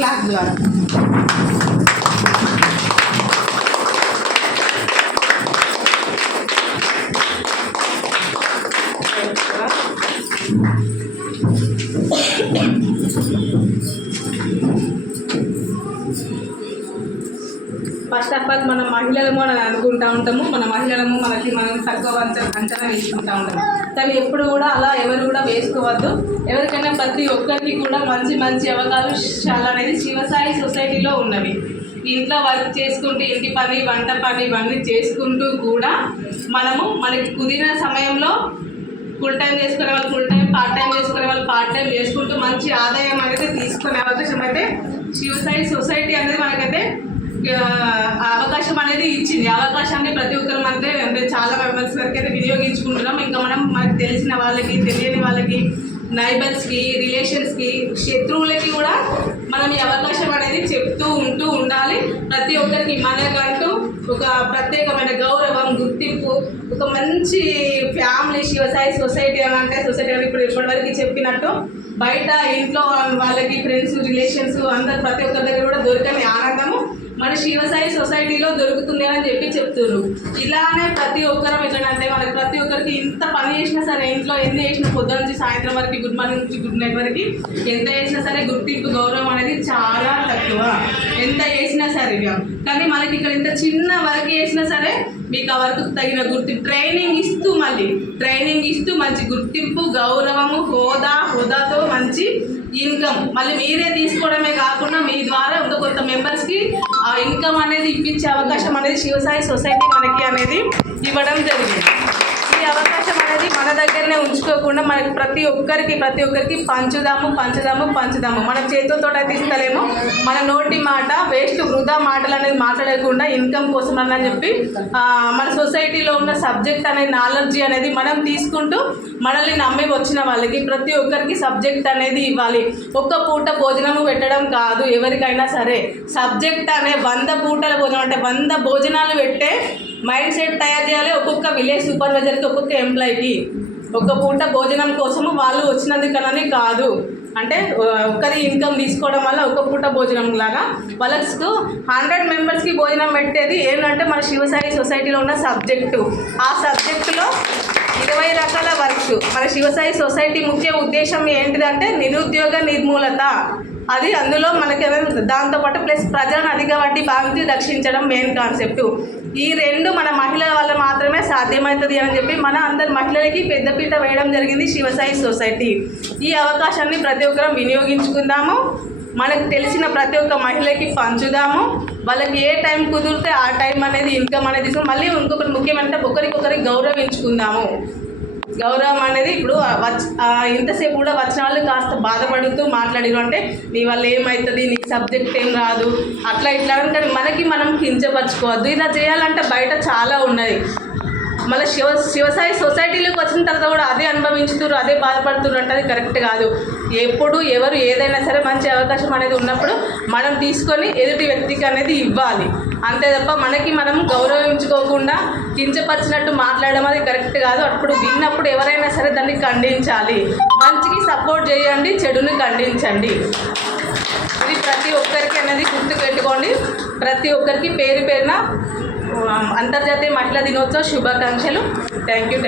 Class ద్వారా. First of all మన మహిళలము అని అనుకుంటూ ఉంటాము, మన మహిళలము మనం తక్కువ అంచనా వేసుకుంటూ ఉంటాము. కానీ ఎప్పుడు కూడా అలా ఎవరు కూడా వేసుకోవద్దు. ఎవరికైనా ప్రతి ఒక్కరికి కూడా మంచి మంచి అవకాశాలు అనేది శివసాయి సొసైటీలో ఉన్నవి. ఇంట్లో వర్క్ చేసుకుంటూ ఇంటి పని, వంట పని ఇవన్నీ చేసుకుంటూ కూడా మనకి కుదిరిన సమయంలో ఫుల్ టైం చేసుకునే వాళ్ళు ఫుల్ టైం, పార్ట్ టైం చేసుకునే వాళ్ళు పార్ట్ టైం చేసుకుంటూ మంచి ఆదాయం అనేది తీసుకునే అవకాశం అయితే శివసాయి సొసైటీ అనేది మనకైతే అవకాశం అనేది ఇచ్చింది. అవకాశాన్ని ప్రతి ఒక్కరు అంటే చాలా మెంబర్స్ వరకు అయితే వినియోగించుకుంటున్నాం. ఇంకా మనకు తెలిసిన వాళ్ళకి, తెలియని వాళ్ళకి, నైబర్స్కి, రిలేషన్స్కి, శత్రువులకి కూడా మనం ఈ అవకాశం అనేది చెప్తూ ఉండాలి. ప్రతి ఒక్కరికి మనకంటూ ఒక ప్రత్యేకమైన గౌరవం, గుర్తింపు, ఒక మంచి ఫ్యామిలీ శివసాయి సొసైటీ అని అంటే సొసైటీ అని ఇప్పుడు ఇప్పటివరకు చెప్పినట్టు బయట ఇంట్లో వాళ్ళకి ఫ్రెండ్స్, రిలేషన్స్ అందరు ప్రతి ఒక్కరి దగ్గర కూడా దొరకని ఆనందము మన శివసాయి సొసైటీలో దొరుకుతుంది అని చెప్తున్నారు. ఇలానే ప్రతి ఒక్కరం ఎట్లంటే మనకి ప్రతి ఒక్కరికి ఇంత పని చేసినా సరే, ఇంట్లో ఎన్ని చేసినా పొద్దున నుంచి సాయంత్రం వరకు, గుడ్ మార్నింగ్ నుంచి గుడ్ నైట్ వరకు ఎంత చేసినా సరే గుర్తింపు, గౌరవం అనేది చాలా తక్కువ. ఎంత చేసినా సరే కానీ మనకి ఇక్కడ ఇంత చిన్న వర్క్ చేసినా సరే మీకు ఆ వర్క్ తగిన గుర్తింపు, ట్రైనింగ్ ఇస్తూ మంచి గుర్తింపు, గౌరవము, హోదాతో మంచి ఇన్కమ్ మళ్ళీ మీరే తీసుకోవడమే కాకుండా మీ ద్వారా ఇంకా కొంత మెంబర్స్కి ఆ ఇన్కమ్ అనేది ఇప్పించే అవకాశం అనేది శివసాయి సొసైటీ మనకి అనేది ఇవ్వడం జరిగింది. ఈ అవకాశం అనేది మన దగ్గరనే ఉంచుకోకుండా మనకి ప్రతి ఒక్కరికి పంచుదాము. మన చేతులతో అయితే ఇస్తలేము. మన నోటి మాట వేస్ట్, వృధా మాటలు అనేది మాట్లాడకుండా ఇన్కమ్ కోసం అని చెప్పి మన సొసైటీలో ఉన్న సబ్జెక్ట్ అనేది, నాలెడ్జీ అనేది మనం తీసుకుంటూ మనల్ని నమ్మి వచ్చిన వాళ్ళకి ప్రతి ఒక్కరికి సబ్జెక్ట్ అనేది ఇవ్వాలి. ఒక్క పూట భోజనము పెట్టడం కాదు, ఎవరికైనా సరే సబ్జెక్ట్ అనే 100 పూటల భోజనం అంటే 100 భోజనాలు పెట్టే మైండ్ సెట్ తయారు చేయాలి. ఒక్కొక్క విలేజ్ సూపర్వైజర్కి, ఒక్కొక్క ఎంప్లాయీకి ఒక్క పూట భోజనం కోసము వాళ్ళు వచ్చినందుకనని కాదు. అంటే ఒక్కరి ఇన్కమ్ తీసుకోవడం వల్ల ఒక్క పూట భోజనం లాగా వాళ్ళకి 100 మెంబర్స్కి భోజనం పెట్టేది ఏంటంటే మన శివసాయి సొసైటీలో ఉన్న సబ్జెక్టు. ఆ సబ్జెక్టులో 20 రకాల వర్క్స్. మన శివసాయి సొసైటీ ముఖ్య ఉద్దేశం ఏంటిదంటే నిరుద్యోగ నిర్మూలత. అది అందులో మనకి దాంతోపాటు ప్లస్ ప్రజలను అధిక వడ్డీ బాధితులు రక్షించడం మెయిన్ కాన్సెప్టు. ఈ రెండు మన మహిళల వల్ల మాత్రమే సాధ్యమవుతుంది అని చెప్పి మన అందరి మహిళలకి పెద్దపీట వేయడం జరిగింది శివసాయి సొసైటీ. ఈ అవకాశాన్ని ప్రతి ఒక్కరం వినియోగించుకుందాము. మనకు తెలిసిన ప్రతి ఒక్క మహిళకి పంచుదాము. వాళ్ళకి ఏ టైం కుదిరితే ఆ టైం అనేది ఇన్కమ్ అనేది తీసుకుని మళ్ళీ ఇంకొకటి ముఖ్యమంటే ఒకరికొకరికి గౌరవించుకుందాము. గౌరవం అనేది ఇప్పుడు ఇంతసేపు కూడా వచ్చిన వాళ్ళు కాస్త బాధపడుతూ మాట్లాడిరు అంటే నీ వల్ల ఏమవుతుంది, నీకు సబ్జెక్ట్ ఏం రాదు, అట్లా ఇట్లా అంటే మనకి మనం కించపరచుకోవద్దు. ఇలా చేయాలంటే బయట చాలా ఉన్నది. మళ్ళీ శివసాయి సొసైటీలోకి వచ్చిన తర్వాత కూడా అదే అనుభవించుతున్నారు, అదే బాధపడుతున్నారు అంటే అది కరెక్ట్ కాదు. ఎప్పుడు ఎవరు ఏదైనా సరే మంచి అవకాశం అనేది ఉన్నప్పుడు మనం తీసుకొని ఎదుటి వ్యక్తికి అనేది ఇవ్వాలి. అంతే తప్ప మనకి మనం గౌరవించుకోకుండా కించపరిచినట్టు మాట్లాడడం అది కరెక్ట్ కాదు. అప్పుడు విన్నప్పుడు ఎవరైనా సరే దాన్ని ఖండించాలి. మంచికి సపోర్ట్ చేయండి, చెడుని ఖండించండి. ఇది ప్రతి ఒక్కరికి అనేది గుర్తుపెట్టుకోండి. ప్రతి ఒక్కరికి పేరున అంతర్జాతీయ మహిళా దినోత్సవ శుభాకాంక్షలు. Thank you.